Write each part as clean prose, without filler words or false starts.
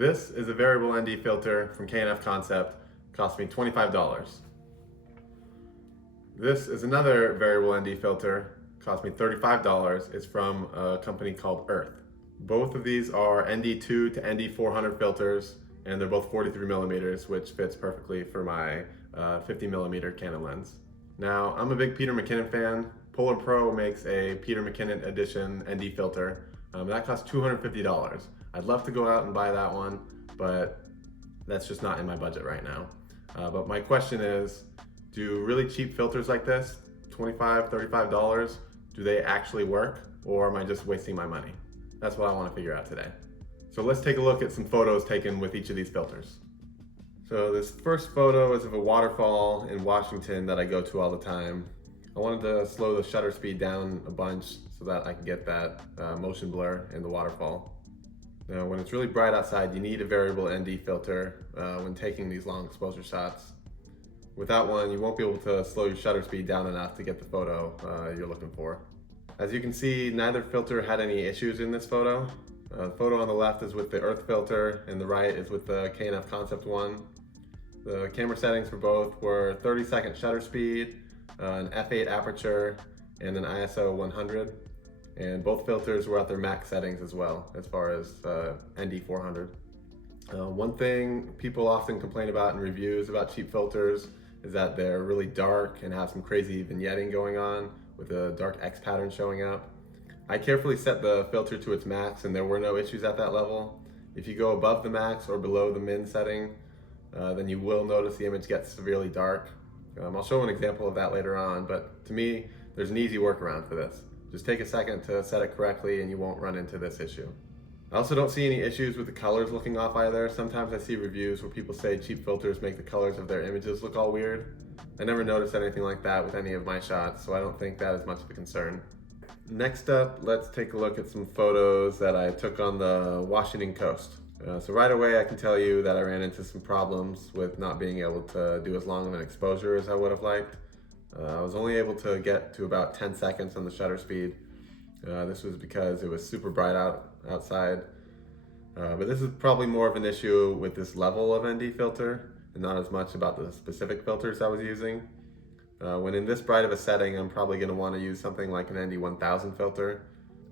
This is a variable ND filter from K&F Concept, cost me $25. This is another variable ND filter, cost me $35. It's from a company called Earth. Both of these are ND2 to ND400 filters, and they're both 43 millimeters, which fits perfectly for my 50 millimeter Canon lens. Now, I'm a big Peter McKinnon fan. Polar Pro makes a Peter McKinnon edition ND filter. That costs $250. I'd love to go out and buy that one, but that's just not in my budget right now. But my question is, do really cheap filters like this, $25, $35, do they actually work, or am I just wasting my money? That's what I want to figure out today. So let's take a look at some photos taken with each of these filters. So this first photo is of a waterfall in Washington that I go to all the time. I wanted to slow the shutter speed down a bunch so that I can get that motion blur in the waterfall. Now, when it's really bright outside, you need a variable ND filter when taking these long exposure shots. Without one, you won't be able to slow your shutter speed down enough to get the photo you're looking for. As you can see, neither filter had any issues in this photo. The photo on the left is with the Earth filter, and the right is with the K&F Concept one. The camera settings for both were 30-second shutter speed, an f8 aperture, and an ISO 100. And both filters were at their max settings as well, as far as ND 400. One thing people often complain about in reviews about cheap filters is that they're really dark and have some crazy vignetting going on with a dark X pattern showing up. I carefully set the filter to its max and there were no issues at that level. If you go above the max or below the min setting, then you will notice the image gets severely dark. I'll show an example of that later on, but to me, there's an easy workaround for this. Just take a second to set it correctly and you won't run into this issue. I also don't see any issues with the colors looking off either. Sometimes I see reviews where people say cheap filters make the colors of their images look all weird. I never noticed anything like that with any of my shots, so I don't think that is much of a concern. Next up, let's take a look at some photos that I took on the Washington coast. So right away I can tell you that I ran into some problems with not being able to do as long of an exposure as I would have liked. I was only able to get to about 10 seconds on the shutter speed. This was because it was super bright outside. But this is probably more of an issue with this level of ND filter and not as much about the specific filters I was using. When in this bright of a setting, I'm probably going to want to use something like an ND 1000 filter.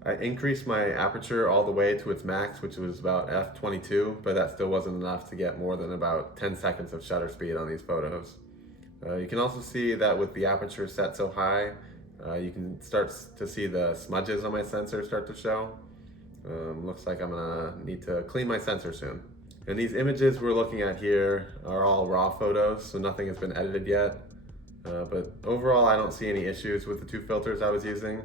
I increased my aperture all the way to its max, which was about f22, but that still wasn't enough to get more than about 10 seconds of shutter speed on these photos. You can also see that with the aperture set so high, you can start to see the smudges on my sensor start to show. Looks like I'm gonna need to clean my sensor soon. And these images we're looking at here are all raw photos, so nothing has been edited yet. But overall, I don't see any issues with the two filters I was using.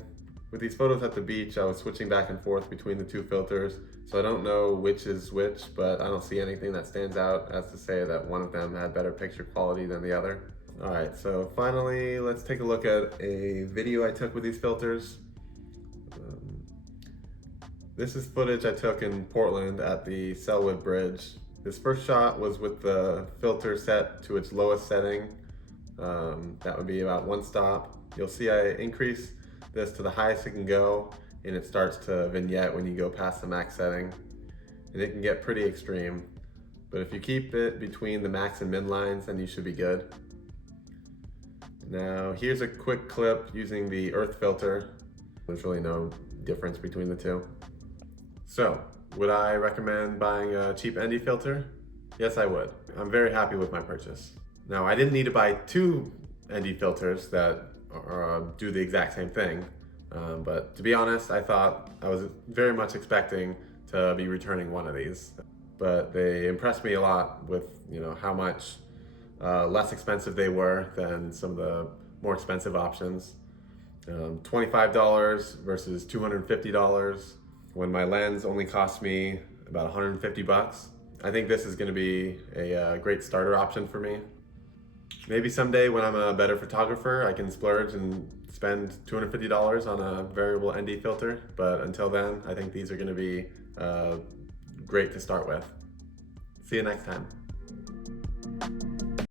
With these photos at the beach, I was switching back and forth between the two filters, so I don't know which is which, but I don't see anything that stands out as to say that one of them had better picture quality than the other. All right, so finally, let's take a look at a video I took with these filters. This is footage I took in Portland at the Selwood Bridge. This first shot was with the filter set to its lowest setting. That would be about one stop. You'll see I increase this to the highest it can go, and it starts to vignette when you go past the max setting. And it can get pretty extreme. But if you keep it between the max and min lines, then you should be good. Now, here's a quick clip using the Earth filter. There's really no difference between the two. So, would I recommend buying a cheap ND filter? Yes, I would. I'm very happy with my purchase. Now, I didn't need to buy two ND filters that do the exact same thing, but to be honest, I thought I was very much expecting to be returning one of these. But they impressed me a lot with how much less expensive they were than some of the more expensive options. $25 versus $250 when my lens only cost me about 150 bucks. I think this is going to be a great starter option for me. Maybe someday when I'm a better photographer, I can splurge and spend $250 on a variable ND filter. But until then, I think these are going to be great to start with. See you next time.